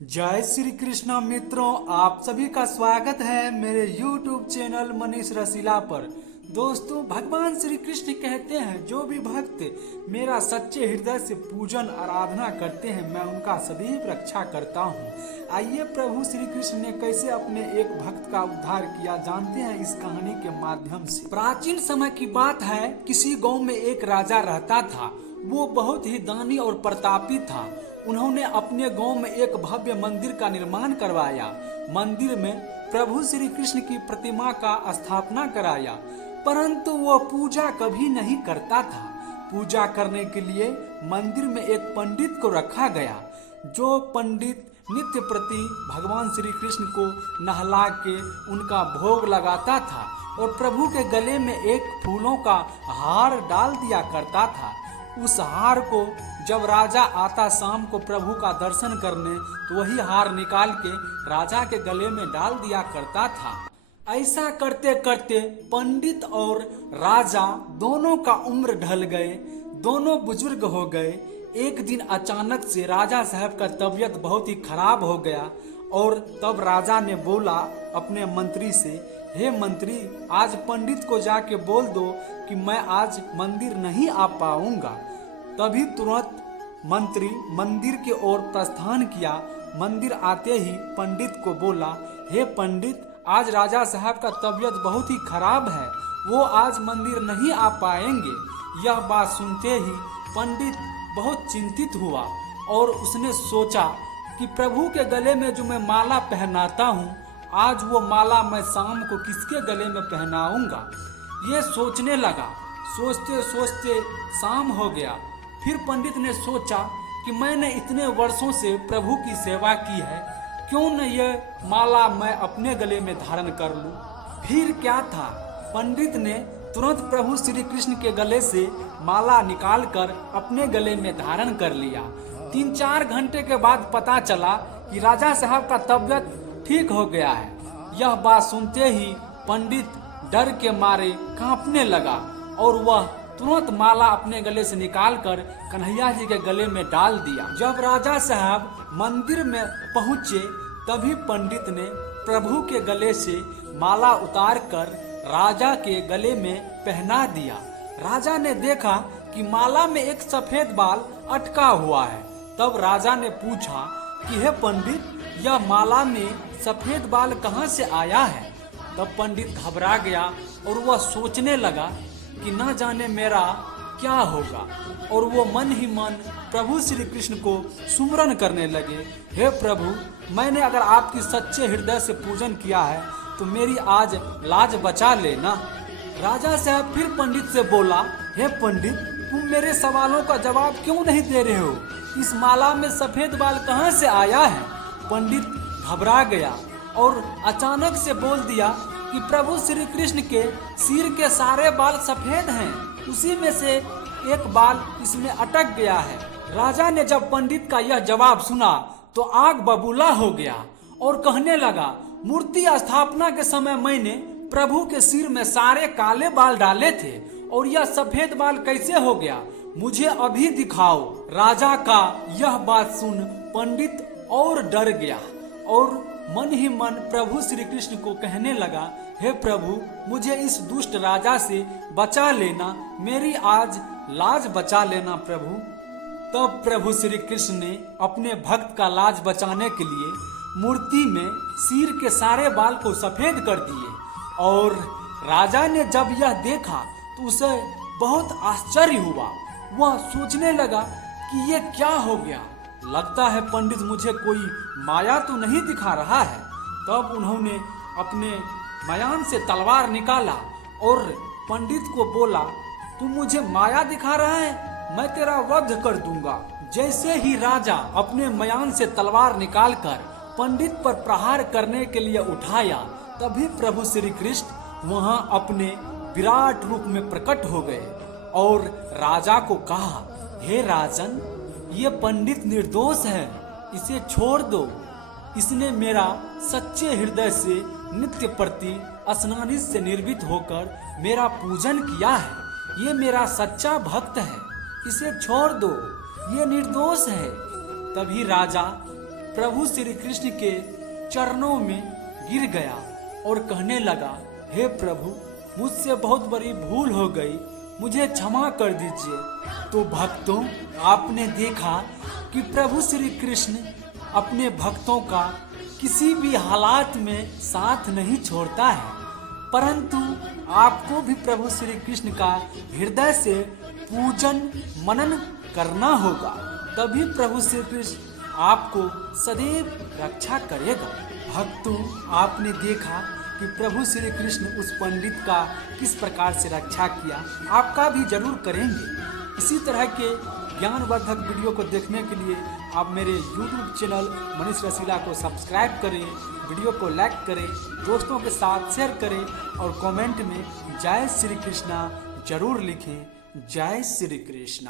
जय श्री कृष्ण मित्रों, आप सभी का स्वागत है मेरे YouTube चैनल मनीष रसीला पर। दोस्तों, भगवान श्री कृष्ण कहते हैं जो भी भक्त मेरा सच्चे हृदय से पूजन आराधना करते हैं मैं उनका सदैव रक्षा करता हूँ। आइए प्रभु श्री कृष्ण ने कैसे अपने एक भक्त का उद्धार किया जानते हैं इस कहानी के माध्यम से। प्राचीन समय की बात है, किसी गाँव में एक राजा रहता था। वो बहुत ही दानी और प्रतापी था। उन्होंने अपने गांव में एक भव्य मंदिर का निर्माण करवाया। मंदिर में प्रभु श्री कृष्ण की प्रतिमा का स्थापना कराया, परंतु वो पूजा कभी नहीं करता था। पूजा करने के लिए मंदिर में एक पंडित को रखा गया। जो पंडित नित्य प्रति भगवान श्री कृष्ण को नहला के उनका भोग लगाता था और प्रभु के गले में एक फूलों का हार डाल दिया करता था। उस हार को जब राजा आता शाम को प्रभु का दर्शन करने, तो वही हार निकाल के राजा के गले में डाल दिया करता था। ऐसा करते करते पंडित और राजा दोनों का उम्र ढल गए, दोनों बुजुर्ग हो गए। एक दिन अचानक से राजा साहब का तबीयत बहुत ही खराब हो गया और तब राजा ने बोला अपने मंत्री से, हे मंत्री, आज पंडित को जाके बोल दो कि मैं आज मंदिर नहीं आ पाऊंगा। तभी तुरंत मंत्री मंदिर की ओर प्रस्थान किया। मंदिर आते ही पंडित को बोला, हे पंडित, आज राजा साहब का तबीयत बहुत ही खराब है, वो आज मंदिर नहीं आ पाएंगे। यह बात सुनते ही पंडित बहुत चिंतित हुआ और उसने सोचा कि प्रभु के गले में जो मैं माला पहनाता हूँ, आज वो माला मैं शाम को किसके गले में पहनाऊंगा। ये सोचने लगा। सोचते सोचते शाम हो गया। फिर पंडित ने सोचा कि मैंने इतने वर्षों से प्रभु की सेवा की है, क्यों न ये माला मैं अपने गले में धारण कर लूं। फिर क्या था, पंडित ने तुरंत प्रभु श्री कृष्ण के गले से माला निकालकर अपने गले में धारण कर लिया। 3-4 घंटे के बाद पता चला कि राजा साहब का तबीयत ठीक हो गया है। यह बात सुनते ही पंडित डर के मारे कांपने लगा और वह तुरंत माला अपने गले से निकालकर कन्हैया जी के गले में डाल दिया। जब राजा साहब मंदिर में पहुंचे, तभी पंडित ने प्रभु के गले से माला उतारकर राजा के गले में पहना दिया। राजा ने देखा कि माला में एक सफेद बाल अटका हुआ है। तब राजा ने पूछा कि हे पंडित, यह माला में सफेद बाल कहाँ से आया है। तब पंडित घबरा गया और वह सोचने लगा कि न जाने मेरा क्या होगा, और वो मन ही मन प्रभु श्री कृष्ण को सुमरन करने लगे। हे प्रभु, मैंने अगर आपकी सच्चे हृदय से पूजन किया है तो मेरी आज लाज बचा लेना। राजा साहब फिर पंडित से बोला, हे पंडित, तुम मेरे सवालों का जवाब क्यों नहीं दे रहे हो? इस माला में सफेद बाल कहाँ से आया है? पंडित घबरा गया और अचानक से बोल दिया कि प्रभु श्री कृष्ण के सिर के सारे बाल सफेद हैं, उसी में से एक बाल इसमें अटक गया है। राजा ने जब पंडित का यह जवाब सुना तो आग बबूला हो गया और कहने लगा, मूर्ति स्थापना के समय मैंने प्रभु के सिर में सारे काले बाल डाले थे और यह सफेद बाल कैसे हो गया? मुझे अभी दिखाओ। राजा का यह बात सुन पंडित और डर गया और मन ही मन प्रभु श्री कृष्ण को कहने लगा, हे प्रभु, मुझे इस दुष्ट राजा से बचा लेना, मेरी आज लाज बचा लेना प्रभु। तब प्रभु श्री कृष्ण ने अपने भक्त का लाज बचाने के लिए मूर्ति में सिर के सारे बाल को सफेद कर दिए। और राजा ने जब यह देखा तो उसे बहुत आश्चर्य हुआ। वह सोचने लगा कि ये क्या हो गया, लगता है पंडित मुझे कोई माया तो नहीं दिखा रहा है। तब उन्होंने अपने मयान से तलवार निकाला और पंडित को बोला, तू मुझे माया दिखा रहा है, मैं तेरा वध कर दूंगा। जैसे ही राजा अपने मयान से तलवार निकालकर पंडित पर प्रहार करने के लिए उठाया, तभी प्रभु श्री कृष्ण वहां अपने विराट रूप में प्रकट हो गए और राजा को कहा, हे राजन, ये पंडित निर्दोष है, इसे छोड़ दो। इसने मेरा सच्चे हृदय से नित्य प्रति स्नानित से निर्भीत होकर मेरा पूजन किया है। ये मेरा सच्चा भक्त है, इसे छोड़ दो, ये निर्दोष है। तभी राजा प्रभु श्री कृष्ण के चरणों में गिर गया और कहने लगा, हे प्रभु, मुझसे बहुत बड़ी भूल हो गई, मुझे क्षमा कर दीजिए। तो भक्तों, आपने देखा कि प्रभु श्री कृष्ण अपने भक्तों का किसी भी हालात में साथ नहीं छोड़ता है, परंतु आपको भी प्रभु श्री कृष्ण का हृदय से पूजन मनन करना होगा, तभी प्रभु श्री कृष्ण आपको सदैव रक्षा करेगा। भक्तों, आपने देखा कि प्रभु श्री कृष्ण उस पंडित का किस प्रकार से रक्षा किया, आपका भी जरूर करेंगे। इसी तरह के ज्ञानवर्धक वीडियो को देखने के लिए आप मेरे YouTube चैनल मनीष रसीला को सब्सक्राइब करें, वीडियो को लाइक करें, दोस्तों के साथ शेयर करें और कमेंट में जय श्री कृष्णा जरूर लिखें। जय श्री कृष्णा।